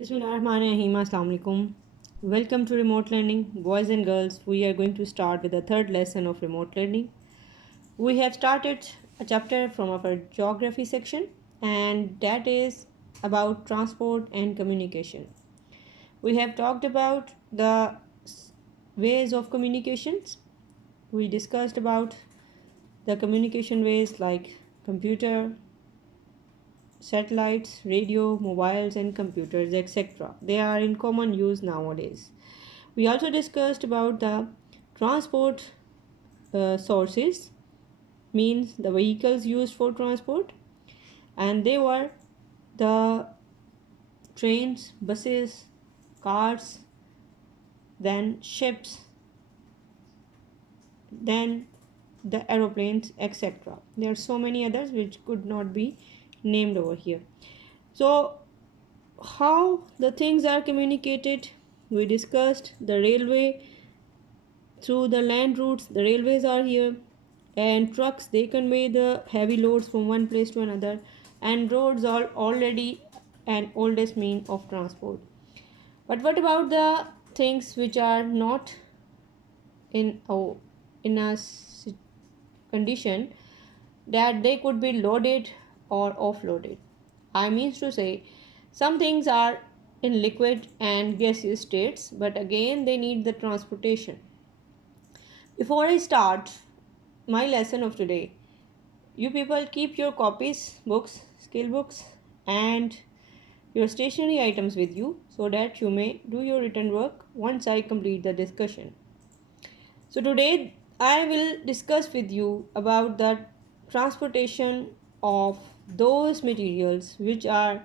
Bismillahirrahmanirrahim. Assalamu alaikum. Welcome to remote learning. Boys and girls, we are going to start with the third lesson of remote learning. We have started a chapter from our geography section, and that is about transport and communication. We have talked about the ways of communications. We discussed about the communication ways like computer, satellites, radio, mobiles, and computers, etc. They are in common use nowadays. We also discussed about the transport sources, means the vehicles used for transport, and they were the trains, buses, cars, then ships, then the aeroplanes, etc. There are so many others which could not be named over here. So, how the things are communicated, we discussed the railway through the land routes. The railways are here, and trucks, they convey the heavy loads from one place to another, and roads are already an oldest mean of transport. But what about the things which are not in a condition that they could be loaded or offloaded? I means to say, some things are in liquid and gaseous states, but again they need the transportation. Before I start my lesson of today, you people keep your copies, books, skill books, and your stationery items with you so that you may do your written work once I complete the discussion. So, today I will discuss with you about the transportation of those materials which are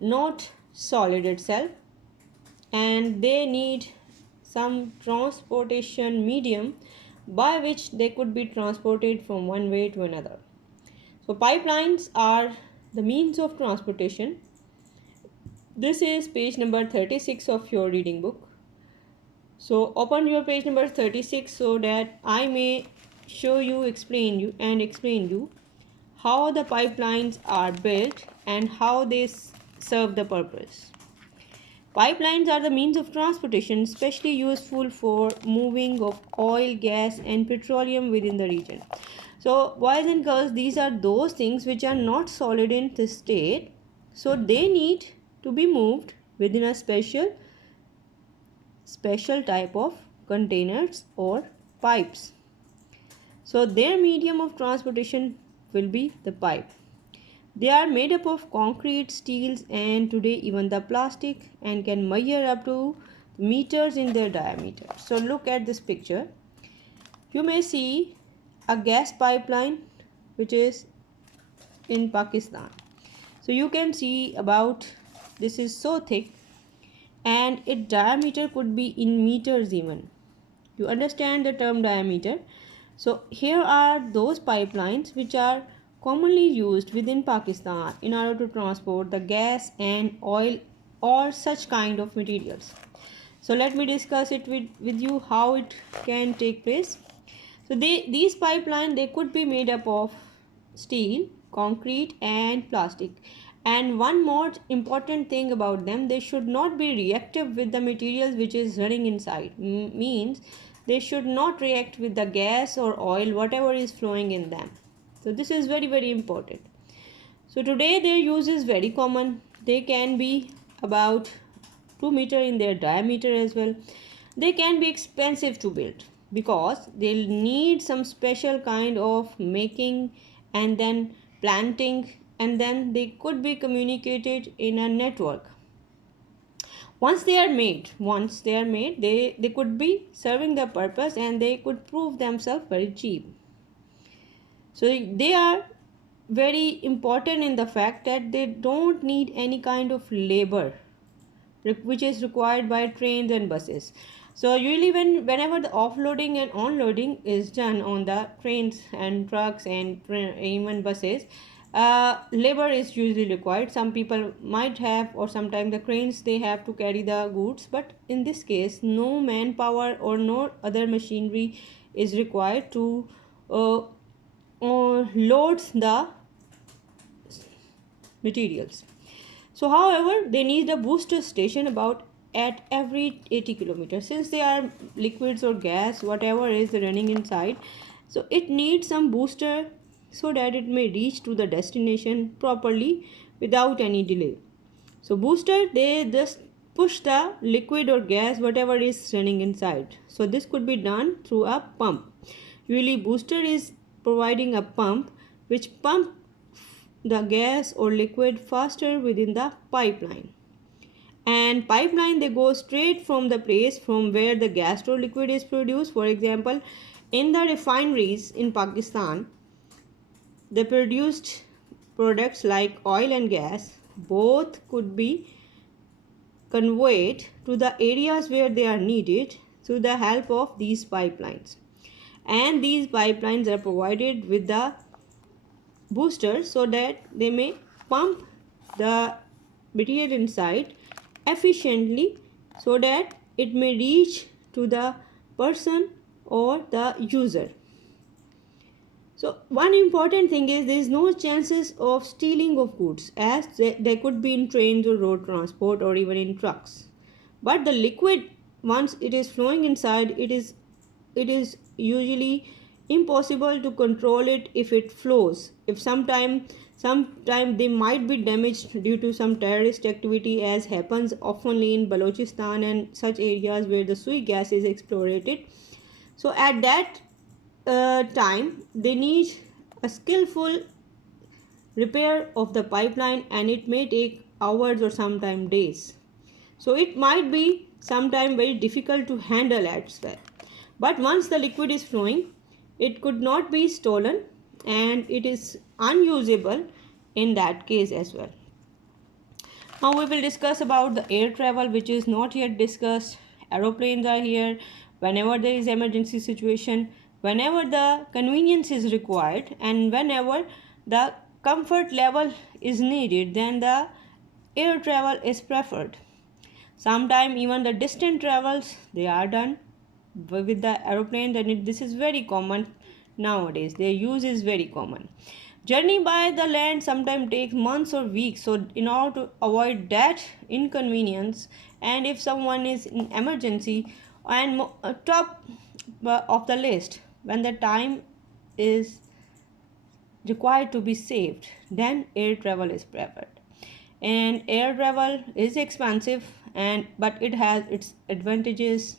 not solid itself, and they need some transportation medium by which they could be transported from one way to another. So, pipelines are the means of transportation. This is page number 36 of your reading book. So, open your page number 36 so that I may show you, explain you how the pipelines are built and how they serve the purpose. Pipelines are the means of transportation especially useful for moving of oil, gas, and petroleum within the region. So, boys and girls, these are those things which are not solid in the state, so they need to be moved within a special type of containers or pipes. So, their medium of transportation will be the pipe. They are made up of concrete, steels, and today even the plastic, and can measure up to meters in their diameter. So look at this picture. You may see a gas pipeline which is in Pakistan. So you can see about this is so thick, and its diameter could be in meters even. You understand the term diameter. So here are those pipelines which are commonly used within Pakistan in order to transport the gas and oil or such kind of materials. So let me discuss it with you how it can take place. So these pipelines, they could be made up of steel, concrete, and plastic. And one more important thing about them, they should not be reactive with the materials which is running inside. Means they should not react with the gas or oil whatever is flowing in them. So this is very important. So today their use is very common. They can be about 2 meter in their diameter as well. They can be expensive to build because they'll need some special kind of making and then planting, and then they could be communicated in a network. Once they are made, they could be serving the purpose, and they could prove themselves very cheap. So they are very important in the fact that they don't need any kind of labor which is required by trains and buses. So usually whenever the offloading and onloading is done on the trains and trucks and even buses, labor is usually required. Some people might have, or sometimes the cranes, they have to carry the goods, but in this case no manpower or no other machinery is required to load the materials. So however, they need a booster station about at every 80 kilometers, since they are liquids or gas, whatever is running inside. So it needs some booster so that it may reach to the destination properly without any delay. So booster, they just push the liquid or gas whatever is running inside. So this could be done through a pump. Usually booster is providing a pump which pump the gas or liquid faster within the pipeline. And pipeline, they go straight from the place from where the gas or liquid is produced. For example, in the refineries in Pakistan, the produced products like oil and gas both could be conveyed to the areas where they are needed through the help of these pipelines. And these pipelines are provided with the boosters so that they may pump the material inside efficiently so that it may reach to the person or the user. So one important thing is there is no chances of stealing of goods, as they could be in trains or road transport or even in trucks. But the liquid, once it is flowing inside, it is usually impossible to control it if it flows. If sometime they might be damaged due to some terrorist activity, as happens oftenly in Balochistan and such areas where the sui gas is exploited. So at that time, they need a skillful repair of the pipeline, and it may take hours or sometime days. So it might be sometime very difficult to handle as well. But once the liquid is flowing, it could not be stolen and it is unusable in that case as well. Now we will discuss about the air travel, which is not yet discussed. Aeroplanes are here whenever there is emergency situation, whenever the convenience is required, and whenever the comfort level is needed, then the air travel is preferred. Sometimes even the distant travels, they are done with the aeroplane. Then this is very common nowadays. Their use is very common. Journey by the land sometimes takes months or weeks. So in order to avoid that inconvenience, and if someone is in emergency and top of the list, when the time is required to be saved, then air travel is preferred. And air travel is expensive, but it has its advantages